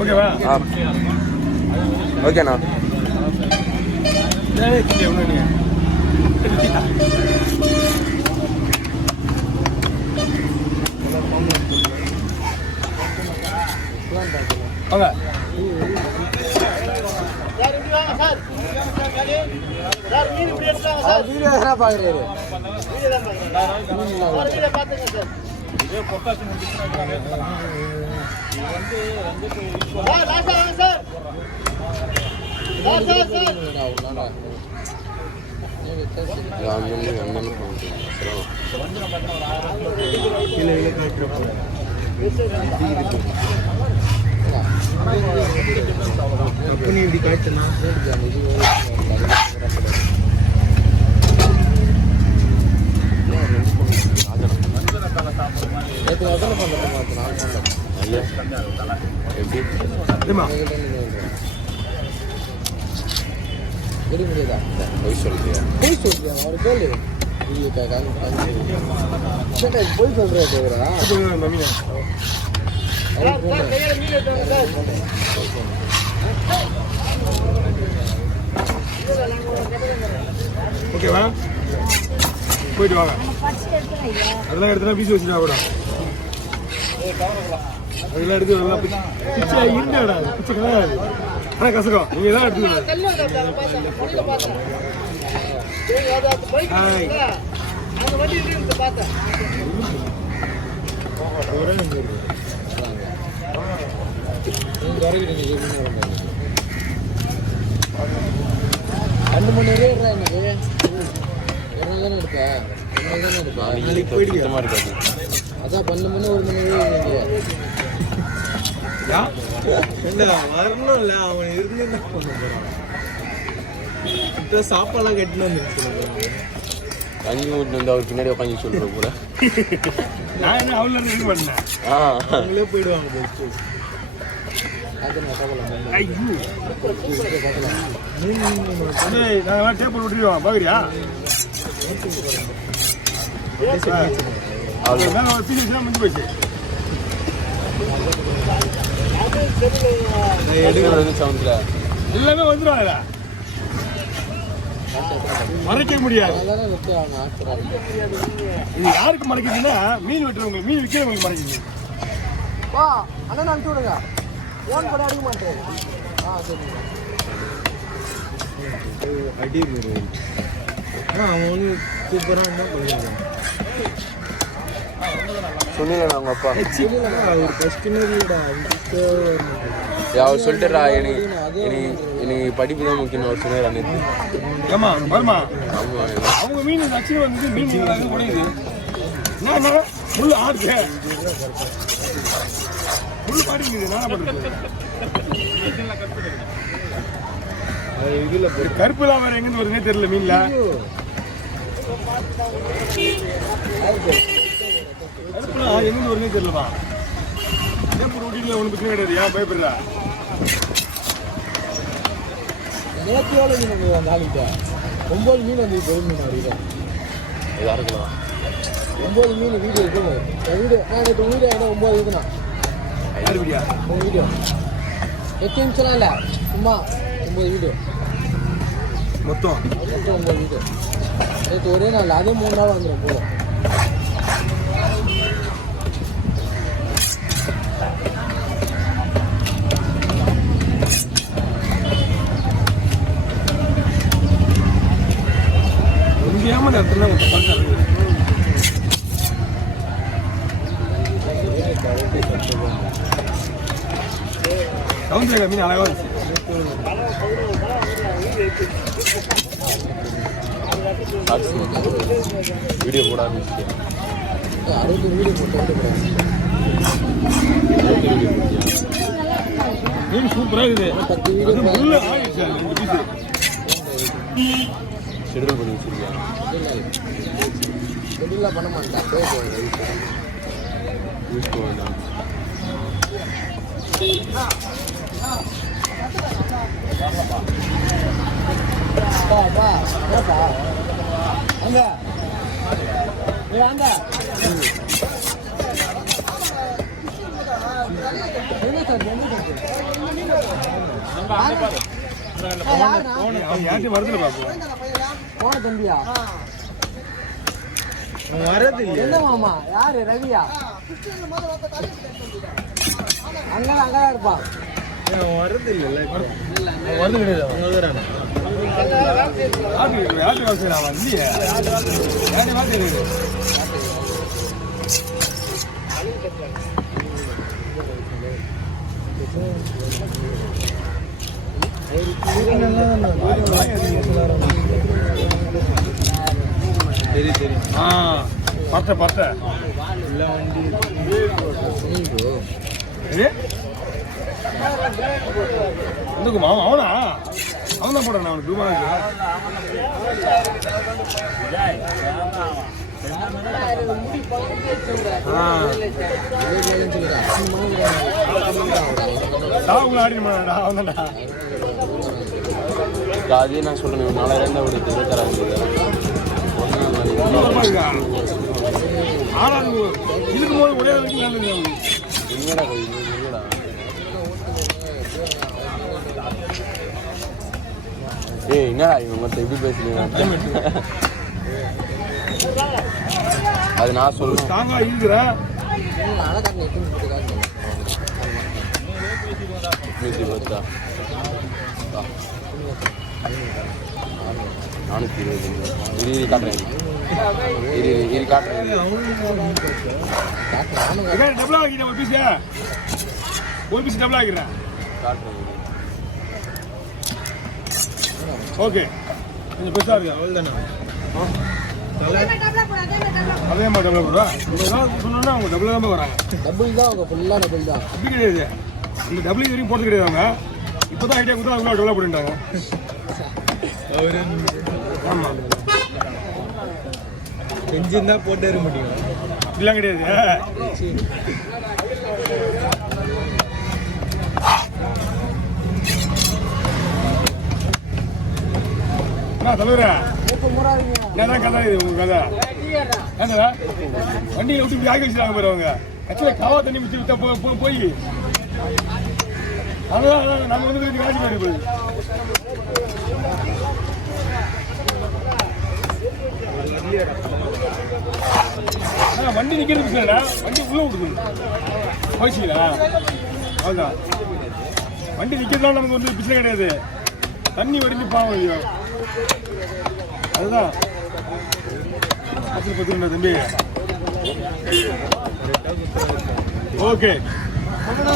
ஓகேவா? ஓகேண்ணா. வாங்க. அப்படி இப்படி காய்ச்சனா போய் சொல்றியா? அவர் கேளு. போய் சொல்றேன் ஓகேவா? போயிட்டு வாங்க. அதெல்லாம் எடுத்துனா வீசி வச்சுட்டா கூட அதெல்லாம் எடுத்து பிச்சை இருந்தாடா, பிச்சை கிடையாது. ஆனால் கசக்கம் நீங்க தான் எடுத்துக்கலாம். ரெண்டு மணி நேரம் தானே எடுப்பேன். அதான் 12 மணி 1 மணி வரணும்ல. அவன் இருந்து சாப்பாடுலாம் கட்டினு வந்து கஞ்சி ஊட்டு வந்து அவர் பின்னாடி உட்காந்து சொல்ற கூட நான் என்ன அவங்கள இது பண்ணேன். அவங்களே போயிடுவாங்க. டேபிள் விட்டுருவான் பாக்குறியா? முடிஞ்சு போச்சு. எல்லாமே வந்துடுவாங்க, மறைக்க முடியாது. இது யாருக்கு மறைக்குதுன்னா மீன் வெட்டுறவங்க, மீன் விற்கிறவங்களுக்கு மறைக்குது. அண்ணன் அனுப்பிச்சு விடுங்க. ஓன் கூட அடிக்க மாட்டேன். அடி அவன் சூப்பராக இருந்தால் பண்ணிடுவான். சொன்னீங்க அவங்க அப்பா அவர் பிரச்சனைடா. அவர் சொல்லிட்டுறா எனக்கு படிப்பு தான் முக்கியம் அவர் சொன்னார். ஆமா வருமா? அவங்க மீன் நச்சு வந்து மீன் உடையுது. முள்ளு ஆடுச்சு, முள்ளு பாடிக்குது. நான் பண்ணுறது இதுல கருப்பு எல்லாம் வேற எங்கேருந்து வருதுன்னே தெரியல. மீன்ல கருப்புலாம் எங்கேருந்து வருதுன்னே தெரியலப்பா. ஏப்பூர் ஊட்டியில் ஒன்று பிரச்சனை கிடையாது. ஏன் பயப்படுறா? நேற்று மீன் நாளைக்கு 9 மீன் வந்து மீன் அறிவிக்க எல்லாருக்கலாம் 9 மீன் வீடியோ இருக்குது. வீடியோ நான் நேற்று வீடியோ 9 இருக்குண்ணா. வீடியோ வீடியோ 8 நிமிஷம்லாம் இல்லை, சும்மா 9 வீடியோ மொத்தம் 9 வீடியோ. நேற்று ஒரே நாள் அதே 3 நாள் வந்துடும் போதும். உண்மையாம இடத்துல சவுந்தரக மீன் அழகா இருந்துச்சு. வீடியோ போட ஆரம்பிச்சு 60 வீடியோ போட்டு மீன் சூப்பரா இருக்குது. 10 வீடியோ ஷெட்யூல் பண்ணி வச்சிருக்கேன். ஷெட்யூல்லாம் பண்ண மாட்டேன். யூஸ் பண்ணுவேன். அங்க வாங்க. யார்ட்டையும் வரதுல பார்ப்போம் போன தம்பியா வரது இல்லை என்ன மாமா யாரு ரவியா அங்கதான் இருப்பான் வரது இல்லை வரது கிடையாது யாரு வாசிக்கிறான் வந்தியே யாரு வாசிக்கிறது பட்ட பட்ட வந்துக்குமா அவனா அவன் தான் போடுறான் அவனுக்கு ஆடிடுமாடா அவன் தான்டா அதே நான் சொல்றேன் 4,000 ஒரு 26,000 ஆறாவது இருக்கும் போது ஒரே நல்லது என்னடா ஏய் என்னடா இவங்க மொத்தம் எப்படி பேசுறீங்க அது நான் சொல்லுவேன் ஸ்ட்ராங்கா இருக்கிறேன் நானூற்றி 20 காட்டுறேன் இது காட்டுறேன் டபுள் ஆகிட்டேன் ஒரு பீஸ் டபுள் ஆகிக்கிறேன் காட்டுறேன் ஓகே கொஞ்சம் பெருசாக இருக்கு அவ்வளோ தானே அதே மாதிரி டபுள் போடுவா சொன்னோன்னா அவங்க டபுள் தான் வராங்க டபுள் தான் அவங்க ஃபுல்லாக டபுள் தான் அப்படி கிடையாது இந்த டபுள் இது வரைக்கும் போட்டு கிடையாது அவங்க இப்போ தான் ஐடியா கொடுத்தா அவங்க டெவலப் பண்ணிட்டாங்க ஆமாம் செஞ்சுருந்தா போட்டு இருக்க முடியும் அப்படிலாம் கிடையாது தலைவரா என்னதான் கதை இது உங்க கதை என்னடா வண்டியை விட்டு இப்படி ஆகி வச்சுட்டாங்க பாரு அவங்க ஆக்சுவலா காவா தண்ணி மிச்சு விட்டா போய் அதான் நம்ம வந்து காட்சி போயிட்டு போகுது வண்டி நிக்கிறது பிரச்சனைடா வண்டி உள்ள விடுது போயிடுச்சுங்களா அவ்வளோதான் வண்டி நிக்கிறதுனால நமக்கு வந்து பிரச்சனை கிடையாது தண்ணி வடிஞ்சு பாவம் ஐயோ அதுதான் தம்பி ஓகே